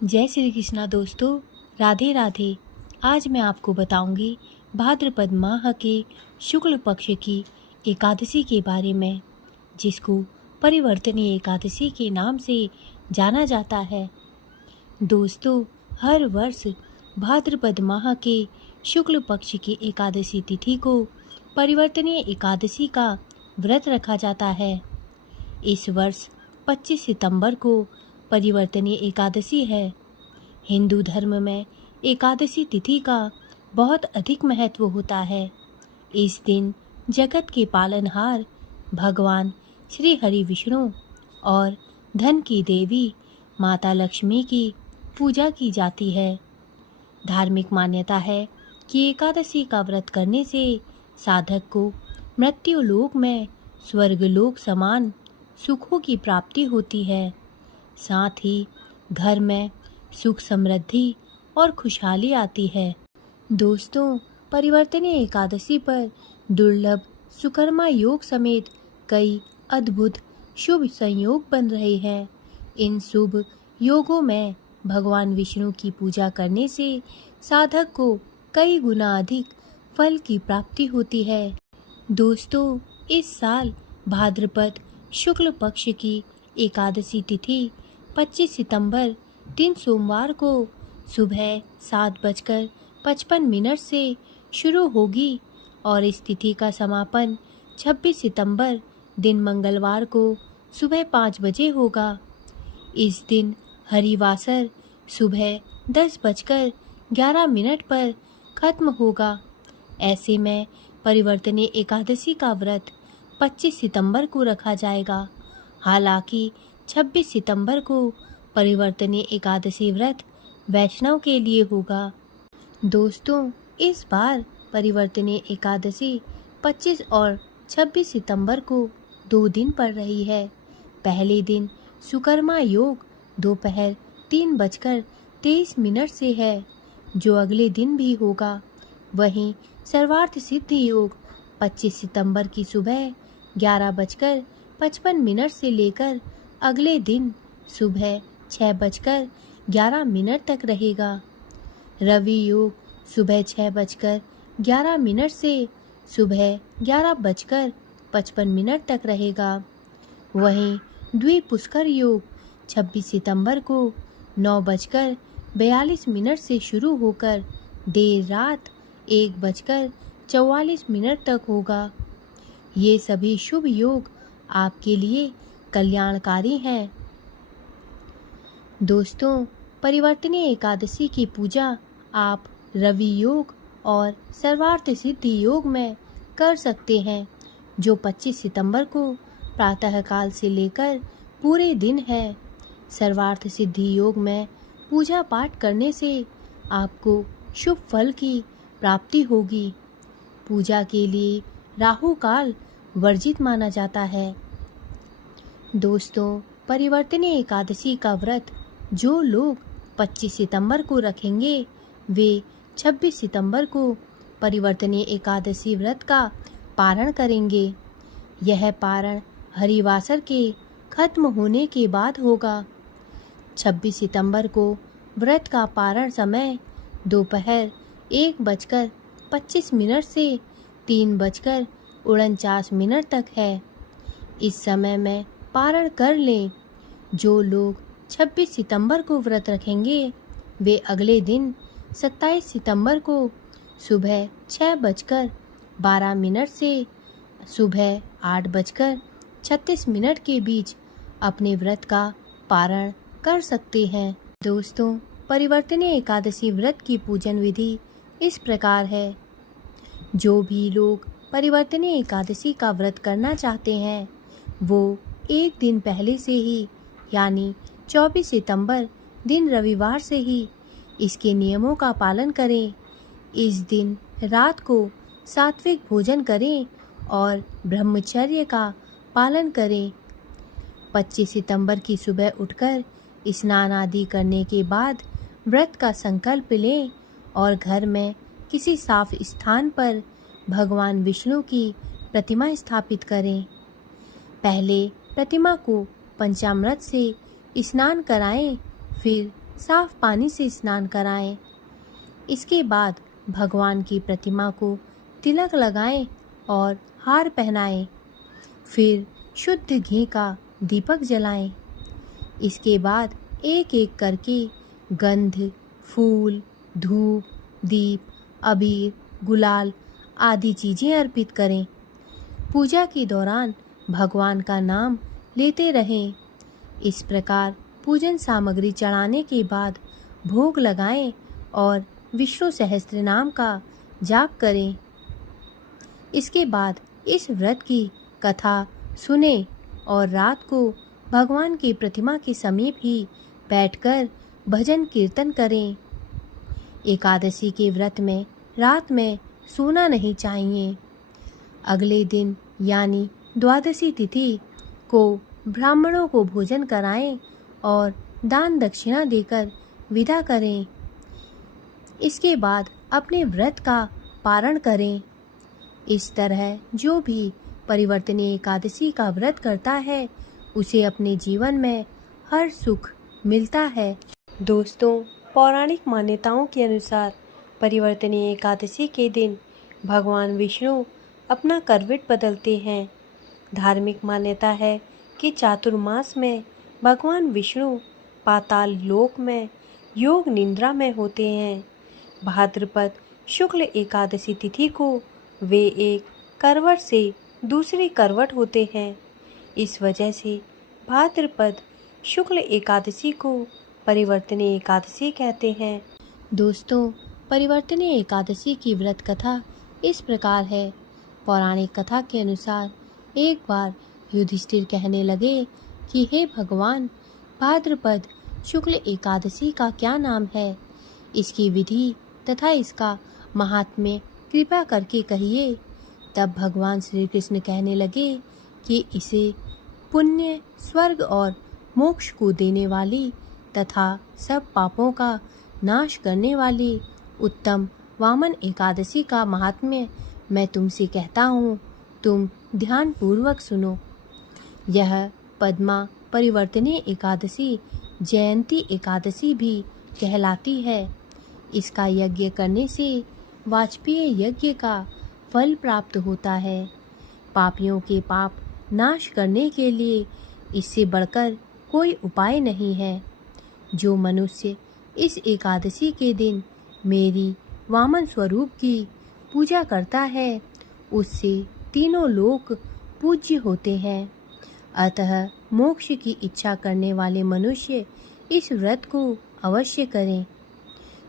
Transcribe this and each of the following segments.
जय श्री कृष्णा दोस्तों, राधे राधे। आज मैं आपको बताऊंगी भाद्रपद माह के शुक्ल पक्ष की एकादशी के बारे में, जिसको परिवर्तनी एकादशी के नाम से जाना जाता है। दोस्तों, हर वर्ष भाद्रपद माह के शुक्ल पक्ष की एकादशी तिथि को परिवर्तनीय एकादशी का व्रत रखा जाता है। इस वर्ष 25 सितंबर को परिवर्तनीय एकादशी है। हिंदू धर्म में एकादशी तिथि का बहुत अधिक महत्व होता है। इस दिन जगत के पालनहार भगवान श्री हरि विष्णु और धन की देवी माता लक्ष्मी की पूजा की जाती है। धार्मिक मान्यता है कि एकादशी का व्रत करने से साधक को मृत्यु लोक में स्वर्ग लोक समान सुखों की प्राप्ति होती है। साथ ही घर में सुख समृद्धि और खुशहाली आती है। दोस्तों, परिवर्तनीय एकादशी पर दुर्लभ सुकर्मा योग समेत कई अद्भुत शुभ संयोग बन रहे हैं। इन शुभ योगों में भगवान विष्णु की पूजा करने से साधक को कई गुना अधिक फल की प्राप्ति होती है। दोस्तों, इस साल भाद्रपद शुक्ल पक्ष की एकादशी तिथि 25 सितंबर दिन सोमवार को सुबह 7:55 से शुरू होगी और इस तिथि का समापन 26 सितंबर दिन मंगलवार को सुबह 5 बजे होगा। इस दिन हरिवासर सुबह 10:11 पर खत्म होगा। ऐसे में परिवर्तनीय एकादशी का व्रत 25 सितंबर को रखा जाएगा। हालांकि 26 सितंबर को परिवर्तनीय एकादशी व्रत वैष्णव के लिए होगा। दोस्तों, इस बार परिवर्तनीय एकादशी 25 और 26 सितंबर को 2 दिन पड़ रही है। पहले दिन सुकर्मा योग दोपहर 3:23 से है, जो अगले दिन भी होगा। वहीं सर्वार्थ सिद्धि योग 25 सितंबर की सुबह 11:55 से लेकर अगले दिन सुबह 6:11 तक रहेगा। रवि योग सुबह 6:11 से सुबह 11:55 तक रहेगा। वहीं द्विपुष्कर योग 26 सितंबर को 9:42 से शुरू होकर देर रात 1:44 तक होगा। ये सभी शुभ योग आपके लिए कल्याणकारी हैं। दोस्तों, परिवर्तनीय एकादशी की पूजा आप रवि योग और सर्वार्थ सिद्धि योग में कर सकते हैं, जो 25 सितंबर को प्रातःकाल से लेकर पूरे दिन है। सर्वार्थ सिद्धि योग में पूजा पाठ करने से आपको शुभ फल की प्राप्ति होगी। पूजा के लिए राहु काल वर्जित माना जाता है। दोस्तों, परिवर्तनीय एकादशी का व्रत जो लोग 25 सितंबर को रखेंगे, वे 26 सितंबर को परिवर्तनीय एकादशी व्रत का पारण करेंगे। यह पारण हरिवासर के खत्म होने के बाद होगा। 26 सितंबर को व्रत का पारण समय दोपहर 1:25 से 3:49 तक है। इस समय में पारण कर लें। जो लोग 26 सितंबर को व्रत रखेंगे, वे अगले दिन 27 सितंबर को सुबह 6:12 से सुबह 8:36 के बीच अपने व्रत का पारण कर सकते हैं। दोस्तों, परिवर्तनीय एकादशी व्रत की पूजन विधि इस प्रकार है। जो भी लोग परिवर्तनीय एकादशी का व्रत करना चाहते हैं, वो एक दिन पहले से ही यानी 24 सितंबर दिन रविवार से ही इसके नियमों का पालन करें। इस दिन रात को सात्विक भोजन करें और ब्रह्मचर्य का पालन करें। 25 सितंबर की सुबह उठकर स्नान आदि करने के बाद व्रत का संकल्प लें और घर में किसी साफ स्थान पर भगवान विष्णु की प्रतिमा स्थापित करें। पहले प्रतिमा को पंचामृत से स्नान कराएं, फिर साफ पानी से स्नान कराएं। इसके बाद भगवान की प्रतिमा को तिलक लगाएं और हार पहनाएं। फिर शुद्ध घी का दीपक जलाएं। इसके बाद एक एक करके गंध, फूल, धूप, दीप, अबीर, गुलाल आदि चीज़ें अर्पित करें। पूजा के दौरान भगवान का नाम लेते रहें। इस प्रकार पूजन सामग्री चढ़ाने के बाद भोग लगाएं और विष्णु सहस्त्र नाम का जाप करें। इसके बाद इस व्रत की कथा सुने और रात को भगवान की प्रतिमा के समीप ही बैठकर भजन कीर्तन करें। एकादशी के व्रत में रात में सोना नहीं चाहिए। अगले दिन यानी द्वादशी तिथि को ब्राह्मणों को भोजन कराएं और दान दक्षिणा देकर विदा करें। इसके बाद अपने व्रत का पारण करें। इस तरह जो भी परिवर्तनीय एकादशी का व्रत करता है उसे अपने जीवन में हर सुख मिलता है। दोस्तों, पौराणिक मान्यताओं के अनुसार परिवर्तनीय एकादशी के दिन भगवान विष्णु अपना करवट बदलते हैं। धार्मिक मान्यता है कि चातुर्मास में भगवान विष्णु पाताल लोक में योग निद्रा में होते हैं। भाद्रपद शुक्ल एकादशी तिथि को वे एक करवट से दूसरी करवट होते हैं। इस वजह से भाद्रपद शुक्ल एकादशी को परिवर्तनीय एकादशी कहते हैं। दोस्तों, परिवर्तनीय एकादशी की व्रत कथा इस प्रकार है। पौराणिक कथा के अनुसार एक बार युधिष्ठिर कहने लगे कि हे भगवान, भाद्रपद शुक्ल एकादशी का क्या नाम है? इसकी विधि तथा इसका महात्म्य कृपा करके कहिए। तब भगवान श्री कृष्ण कहने लगे कि इसे पुण्य, स्वर्ग और मोक्ष को देने वाली तथा सब पापों का नाश करने वाली उत्तम वामन एकादशी का महात्म्य मैं तुमसे कहता हूँ, तुम ध्यान पूर्वक सुनो। यह पद्मा परिवर्तनीय एकादशी जयंती एकादशी भी कहलाती है। इसका यज्ञ करने से वाजपेय यज्ञ का फल प्राप्त होता है। पापियों के पाप नाश करने के लिए इससे बढ़कर कोई उपाय नहीं है। जो मनुष्य इस एकादशी के दिन मेरी वामन स्वरूप की पूजा करता है उससे तीनों लोक पूज्य होते हैं। अतः मोक्ष की इच्छा करने वाले मनुष्य इस व्रत को अवश्य करें।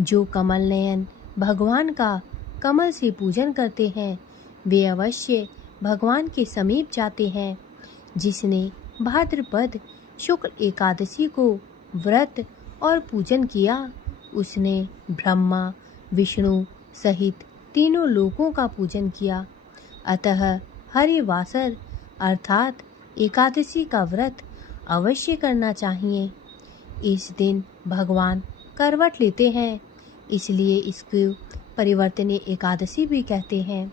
जो कमल नयन भगवान का कमल से पूजन करते हैं वे अवश्य भगवान के समीप जाते हैं। जिसने भाद्रपद शुक्ल एकादशी को व्रत और पूजन किया उसने ब्रह्मा, विष्णु सहित तीनों लोकों का पूजन किया। अतः हरिवासर अर्थात एकादशी का व्रत अवश्य करना चाहिए। इस दिन भगवान करवट लेते हैं, इसलिए इसको परिवर्तनीय एकादशी भी कहते हैं।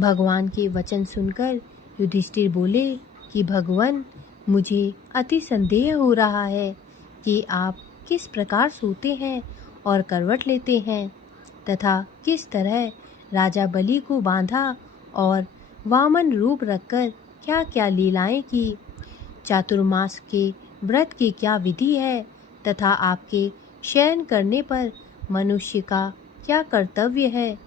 भगवान के वचन सुनकर युधिष्ठिर बोले कि भगवान, मुझे अति संदेह हो रहा है कि आप किस प्रकार सोते हैं और करवट लेते हैं तथा किस तरह राजा बलि को बांधा और वामन रूप रखकर क्या क्या लीलाएं की। चातुर्मास के व्रत की क्या विधि है तथा आपके शयन करने पर मनुष्य का क्या कर्तव्य है,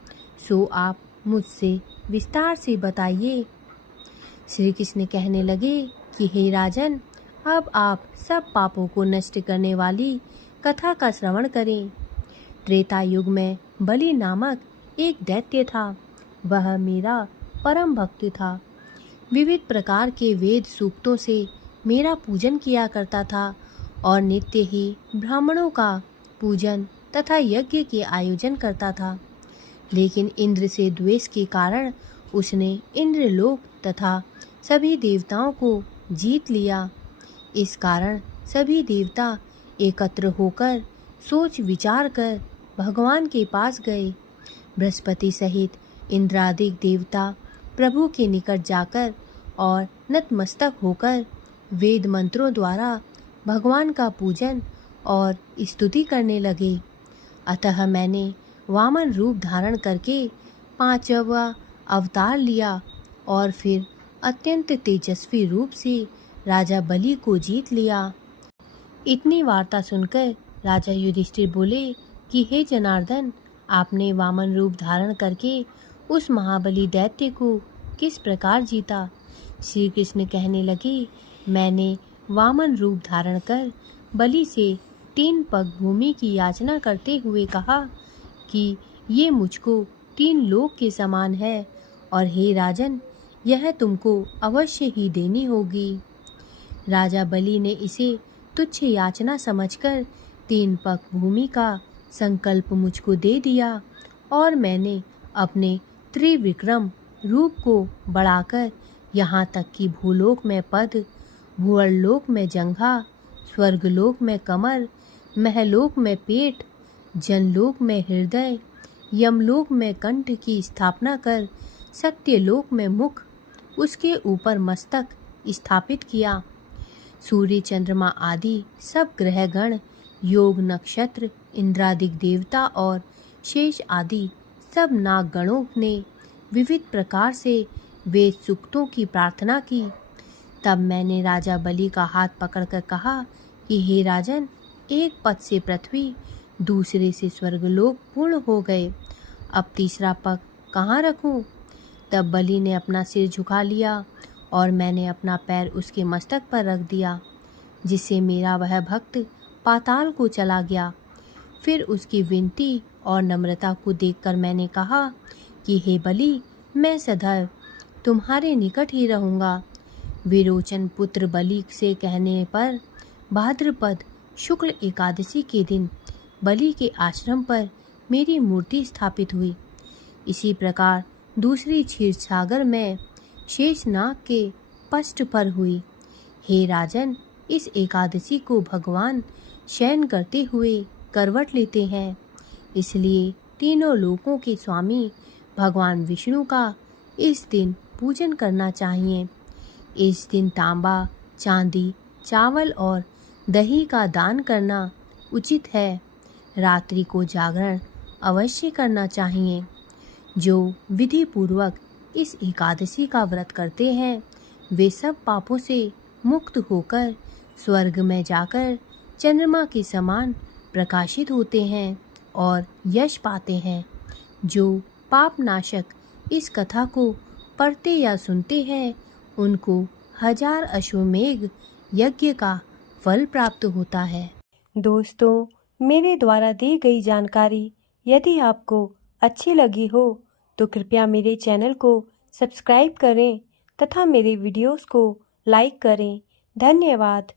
सो आप मुझसे विस्तार से बताइए। श्री कृष्ण कहने लगे कि हे राजन, अब आप सब पापों को नष्ट करने वाली कथा का श्रवण करें। त्रेता युग में बलि नामक एक दैत्य था। वह मेरा परम भक्त था। विविध प्रकार के वेद सूक्तों से मेरा पूजन किया करता था और नित्य ही ब्राह्मणों का पूजन तथा यज्ञ के आयोजन करता था। लेकिन इंद्र से द्वेष के कारण उसने इंद्रलोक तथा सभी देवताओं को जीत लिया। इस कारण सभी देवता एकत्र होकर सोच विचार कर भगवान के पास गए। बृहस्पति सहित इंद्रादिक देवता प्रभु के निकट जाकर और नतमस्तक होकर वेद मंत्रों द्वारा भगवान का पूजन और स्तुति करने लगे। अतः मैंने वामन रूप धारण करके 5वां अवतार लिया और फिर अत्यंत तेजस्वी रूप से राजा बलि को जीत लिया। इतनी वार्ता सुनकर राजा युधिष्ठिर बोले कि हे जनार्दन, आपने वामन रूप धारण करके उस महाबली दैत्य को किस प्रकार जीता? श्री कृष्ण कहने लगे, मैंने वामन रूप धारण कर बलि से 3 पग भूमि की याचना करते हुए कहा कि ये मुझको 3 लोक के समान है और हे राजन, यह तुमको अवश्य ही देनी होगी। राजा बलि ने इसे तुच्छ याचना समझकर 3 पग भूमि का संकल्प मुझको दे दिया और मैंने अपने त्रिविक्रम रूप को बढ़ाकर यहाँ तक कि भूलोक में पद, भुवर्लोक में जंघा, स्वर्गलोक में कमर, महलोक में पेट, जनलोक में हृदय, यमलोक में कंठ की स्थापना कर सत्यलोक में मुख, उसके ऊपर मस्तक स्थापित किया। सूर्य, चंद्रमा आदि सब ग्रहगण, योग नक्षत्र, इंद्रादिक देवता और शेष आदि सब नागगणों ने विविध प्रकार से वेद सूक्तों की प्रार्थना की। तब मैंने राजा बलि का हाथ पकड़कर कहा कि हे राजन, एक पद से पृथ्वी, दूसरे से स्वर्गलोक पूर्ण हो गए, अब तीसरा पग कहाँ रखूं? तब बलि ने अपना सिर झुका लिया और मैंने अपना पैर उसके मस्तक पर रख दिया, जिससे मेरा वह भक्त पाताल को चला गया। फिर उसकी विनती और नम्रता को देखकर मैंने कहा कि हे बलि, मैं सदैव तुम्हारे निकट ही रहूँगा। विरोचन पुत्र बलि से कहने पर भाद्रपद शुक्ल एकादशी के दिन बलि के आश्रम पर मेरी मूर्ति स्थापित हुई। इसी प्रकार दूसरी क्षीरसागर में शेषनाग के पष्ठ पर हुई। हे राजन, इस एकादशी को भगवान शयन करते हुए करवट लेते हैं, इसलिए तीनों लोकों के स्वामी भगवान विष्णु का इस दिन पूजन करना चाहिए। इस दिन तांबा, चांदी, चावल और दही का दान करना उचित है। रात्रि को जागरण अवश्य करना चाहिए। जो विधि पूर्वक इस एकादशी का व्रत करते हैं, वे सब पापों से मुक्त होकर स्वर्ग में जाकर चंद्रमा के समान प्रकाशित होते हैं और यश पाते हैं। जो पाप नाशक इस कथा को पढ़ते या सुनते हैं, उनको 1000 अश्वमेघ यज्ञ का फल प्राप्त होता है। दोस्तों, मेरे द्वारा दी गई जानकारी यदि आपको अच्छी लगी हो तो कृपया मेरे चैनल को सब्सक्राइब करें तथा मेरे वीडियोस को लाइक करें। धन्यवाद।